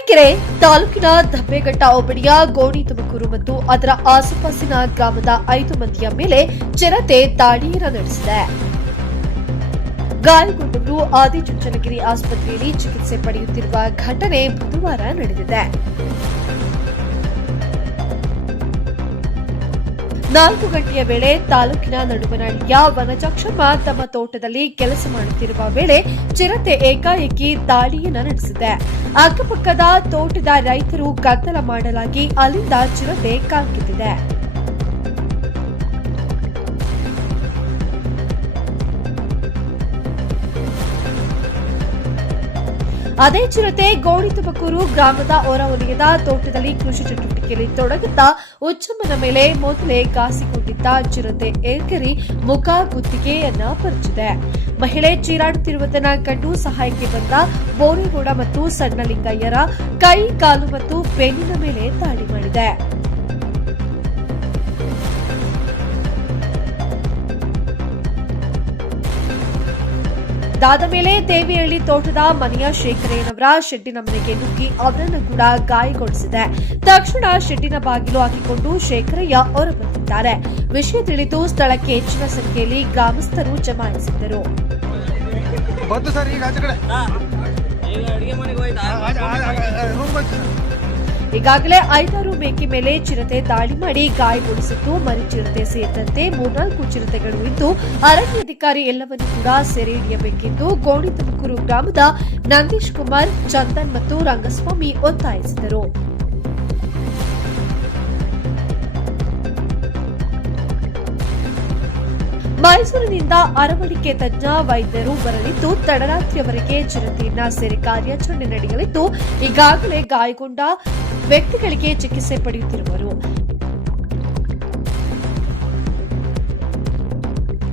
ಚಳ್ಳಕೆರೆ ತಾಲೂಕಿನ ದಬ್ಬೆಘಟ್ಟ ಹೋಬಳಿಯ ಗೋಣಿ ತುಮಕೂರು ಮತ್ತು ಅದರ ಆಸುಪಾಸಿನ ಗ್ರಾಮದ 5 ಮಂದಿಯ ಮೇಲೆ ಚಿರತೆ ದಾಳಿಯನ್ನು ನಡೆಸಿದೆ. ಗಾಯಗೊಂಡವರು ಆದಿಚುಂಚನಗಿರಿ ಆಸ್ಪತ್ರೆಯಲ್ಲಿ ಚಿಕಿತ್ಸೆ ಪಡೆಯುತ್ತಿರುವ ಘಟನೆ ಬುಧವಾರ ನಡೆದಿದೆ. 4 ಗಂಟೆಯ ವೇಳೆ ತಾಲೂಕಿನ ನಡುವನಹಳ್ಳಿಯ ವನಜಾಕ್ಷಮ್ಮ ತಮ್ಮ ತೋಟದಲ್ಲಿ ಕೆಲಸ ಮಾಡುತ್ತಿರುವ ವೇಳೆ ಚಿರತೆ ಏಕಾಏಕಿ ದಾಳಿಯನ್ನು ನಡೆಸಿದೆ. ಅಕ್ಕಪಕ್ಕದ ತೋಟದ ರೈತರು ಗದ್ದಲ ಮಾಡಲಾಗಿ ಅಲ್ಲಿಂದ ಚಿರತೆ ಕಾಲ್ಕಿತ್ತಿದೆ. ಅದೇ ಚಿರತೆ ಗೋಣಿ ತುಮಕೂರು ಗ್ರಾಮದ ಹೊರವಲಯದ ತೋಟದಲ್ಲಿ ಕೃಷಿ ಚಟುವಟಿಕೆಯಲ್ಲಿ ತೊಡಗುತ್ತಾ ಉಚ್ಚಮ್ಮನ ಮೇಲೆ ಮೊದಲೇ ಕಾಸಿಕೊಂಡಿದ್ದ ಚಿರತೆ ಏರ್ಗರಿ ಮುಖ ಗುತ್ತಿಗೆಯನ್ನ ಪರಿಚಿದೆ. ಮಹಿಳೆ ಚೀರಾಡುತ್ತಿರುವುದನ್ನು ಕಂಡು ಸಹಾಯಕ್ಕೆ ಬಂದ ಬೋರೇಗೌಡ ಮತ್ತು ಸಣ್ಣಲಿಂಗಯ್ಯರ ಕೈ, ಕಾಲು ಮತ್ತು ಬೆನ್ನಿನ ಮೇಲೆ ದಾಳಿ ಮಾಡಿದೆ. ದಾದ ಮೇಲೆ ದೇವಿಹಳ್ಳಿ ತೋಟದ ಮನೆಯ ಶೇಖರಯ್ಯನವರ ಶೆಡ್ಡಿನ ಮನೆಗೆ ನುಗ್ಗಿ ಅವರನ್ನು ಕೂಡ ಗಾಯಗೊಳಿಸಿದೆ. ತಕ್ಷಣ ಶೆಡ್ಡಿನ ಬಾಗಿಲು ಹಾಕಿಕೊಂಡು ಶೇಖರಯ್ಯ ಹೊರಬಂದಿದ್ದಾರೆ. ವಿಷಯ ತಿಳಿದು ಸ್ಥಳಕ್ಕೆ ಹೆಚ್ಚಿನ ಸಂಖ್ಯೆಯಲ್ಲಿ ಗ್ರಾಮಸ್ಥರು ಜಮಾಯಿಸಿದ್ದರು. ಈಗಾಗಲೇ 5-6 ಮೇಕೆ ಮೇಲೆ ಚಿರತೆ ದಾಳಿ ಮಾಡಿ ಗಾಯಗೊಳಿಸಿದ್ದು, ಮರಿ ಚಿರತೆ ಸೇರಿದಂತೆ 3-4 ಚಿರತೆಗಳು ಇದ್ದು ಅರಣ್ಯಾಧಿಕಾರಿ ಎಲ್ಲವನ್ನೂ ಕೂಡ ಸೆರೆ ಹಿಡಿಯಬೇಕೆಂದು ಗೋಣಿ ತುಮಕೂರು ಗ್ರಾಮದ ನಂದೀಶ್ ಕುಮಾರ್, ಚಂದನ್ ಮತ್ತು ರಂಗಸ್ವಾಮಿ ಒತ್ತಾಯಿಸಿದರು. ಮೈಸೂರಿನಿಂದ ಅರವಳಿಕೆ ತಜ್ಞ ವೈದ್ಯರು ಬರಲಿದ್ದು ತಡರಾತ್ರಿಯವರೆಗೆ ಚಿರತೆಯನ್ನ ಸೆರೆ ಕಾರ್ಯಾಚರಣೆ ನಡೆಯಲಿದ್ದು, ಈಗಾಗಲೇ ಗಾಯಗೊಂಡ ವ್ಯಕ್ತಿಗಳಿಗೆ ಚಿಕಿತ್ಸೆ ಪಡೆಯುತ್ತಿರುವರು.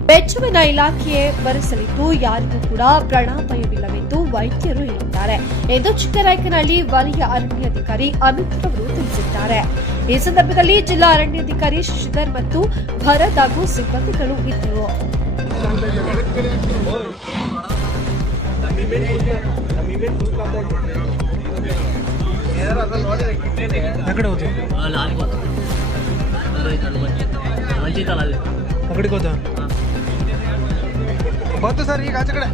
ವೆಚ್ಚವಿನ ಇಲಾಖೆಯೇ ಭರಿಸಲಿದ್ದು ಯಾರಿಗೂ ಕೂಡ ಪ್ರಾಣಾಪಾಯವಿಲ್ಲವೆಂದು ವೈದ್ಯರು ಹೇಳಿದ್ದಾರೆ ಎಂದು ಚಿಕ್ಕನಾಯಕನಹಳ್ಳಿ ವಲಯ ಅರಣ್ಯಾಧಿಕಾರಿ ಅಮಿತ್ ರವರು ತಿಳಿಸಿದ್ದಾರೆ. ಈ ಸಂದರ್ಭದಲ್ಲಿ ಜಿಲ್ಲಾ ಅರಣ್ಯಾಧಿಕಾರಿ ಶಶಿಧರ್ ಮತ್ತು ಭರತ್ ಹಾಗೂ ಸಿಬ್ಬಂದಿಗಳು ಇದ್ದರು. ಬಂತು ಸರ್ ಈಗ ಆಚೆ ಕಡೆ